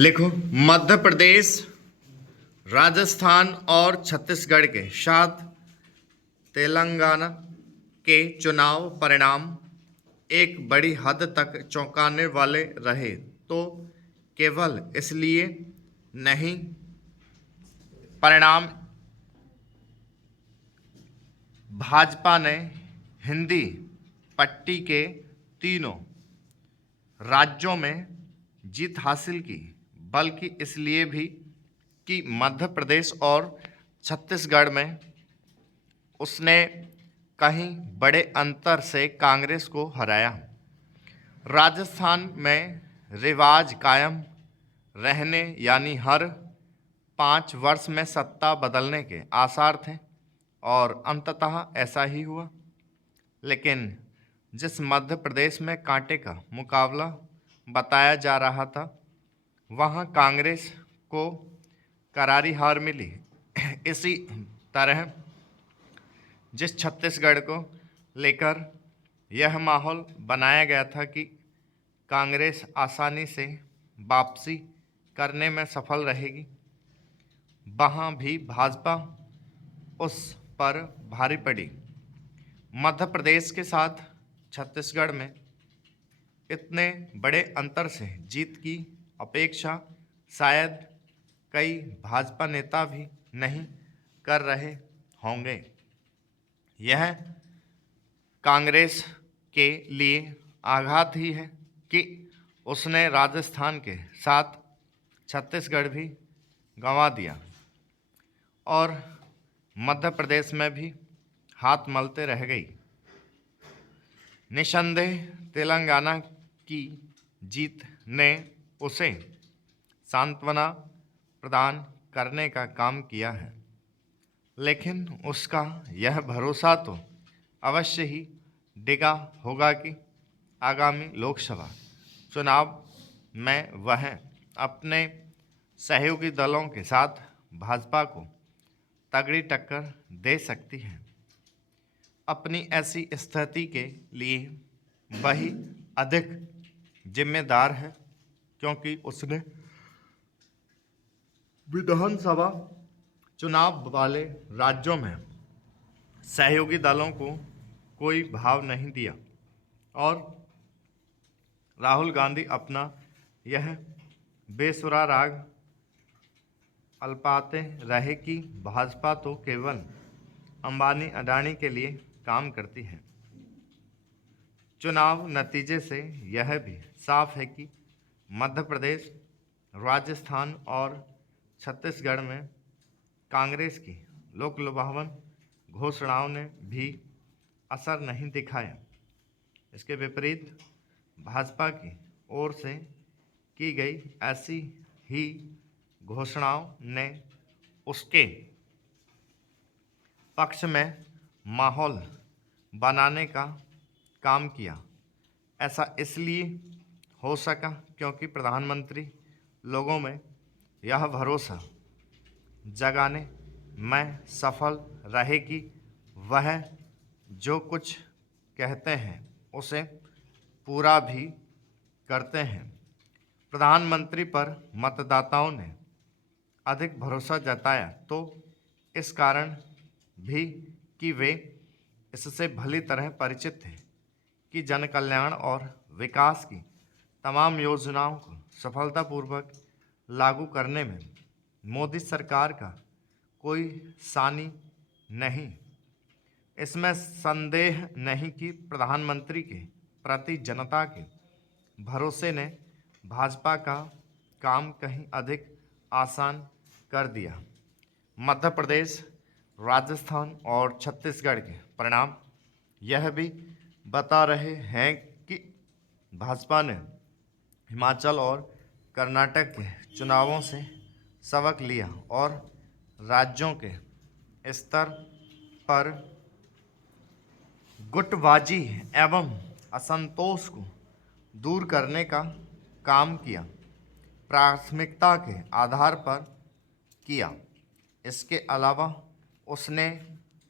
लिखो। मध्य प्रदेश, राजस्थान और छत्तीसगढ़ के साथ तेलंगाना के चुनाव परिणाम एक बड़ी हद तक चौंकाने वाले रहे, तो केवल इसलिए नहीं, परिणाम भाजपा ने हिंदी पट्टी के तीनों राज्यों में जीत हासिल की, बल्कि इसलिए भी कि मध्य प्रदेश और छत्तीसगढ़ में उसने कहीं बड़े अंतर से कांग्रेस को हराया। राजस्थान में रिवाज कायम रहने यानी हर 5 वर्ष में सत्ता बदलने के आसार थे और अंततः ऐसा ही हुआ। लेकिन जिस मध्य प्रदेश में कांटे का मुकाबला बताया जा रहा था, वहां कांग्रेस को करारी हार मिली। इसी तरह जिस छत्तीसगढ़ को लेकर यह माहौल बनाया गया था कि कांग्रेस आसानी से वापसी करने में सफल रहेगी, वहाँ भी भाजपा उस पर भारी पड़ी। मध्य प्रदेश के साथ छत्तीसगढ़ में इतने बड़े अंतर से जीत की अपेक्षा शायद कई भाजपा नेता भी नहीं कर रहे होंगे। यह कांग्रेस के लिए आघात ही है कि उसने राजस्थान के साथ छत्तीसगढ़ भी गंवा दिया और मध्य प्रदेश में भी हाथ मलते रह गई। निसंदेह तेलंगाना की जीत ने उसे सांत्वना प्रदान करने का काम किया है, लेकिन उसका यह भरोसा तो अवश्य ही डिगा होगा कि आगामी लोकसभा चुनाव में वह अपने सहयोगी दलों के साथ भाजपा को तगड़ी टक्कर दे सकती है। अपनी ऐसी स्थिति के लिए वही अधिक जिम्मेदार है, क्योंकि उसने विधानसभा चुनाव वाले राज्यों में सहयोगी दलों को कोई भाव नहीं दिया और राहुल गांधी अपना यह बेसुरा राग अल्पाते रहे कि भाजपा तो केवल अंबानी अडानी के लिए काम करती है। चुनाव नतीजे से यह भी साफ है कि मध्य प्रदेश, राजस्थान और छत्तीसगढ़ में कांग्रेस की लोकलुभावन घोषणाओं ने भी असर नहीं दिखाया। इसके विपरीत भाजपा की ओर से की गई ऐसी ही घोषणाओं ने उसके पक्ष में माहौल बनाने का काम किया। ऐसा इसलिए हो सका क्योंकि प्रधानमंत्री लोगों में यह भरोसा जगाने में सफल रहे कि वह जो कुछ कहते हैं उसे पूरा भी करते हैं। प्रधानमंत्री पर मतदाताओं ने अधिक भरोसा जताया तो इस कारण भी कि वे इससे भली तरह परिचित थे कि जन कल्याण और विकास की तमाम योजनाओं को सफलतापूर्वक लागू करने में मोदी सरकार का कोई सानी नहीं। इसमें संदेह नहीं कि प्रधानमंत्री के प्रति जनता के भरोसे ने भाजपा का काम कहीं अधिक आसान कर दिया। मध्य प्रदेश, राजस्थान और छत्तीसगढ़ के परिणाम यह भी बता रहे हैं कि भाजपा ने हिमाचल और कर्नाटक के चुनावों से सबक लिया और राज्यों के स्तर पर गुटबाजी एवं असंतोष को दूर करने का काम किया, प्राथमिकता के आधार पर किया। इसके अलावा उसने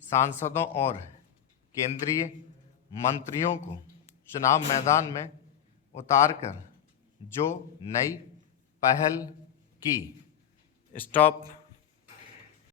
सांसदों और केंद्रीय मंत्रियों को चुनाव मैदान में उतारकर जो नई पहल की। स्टॉप।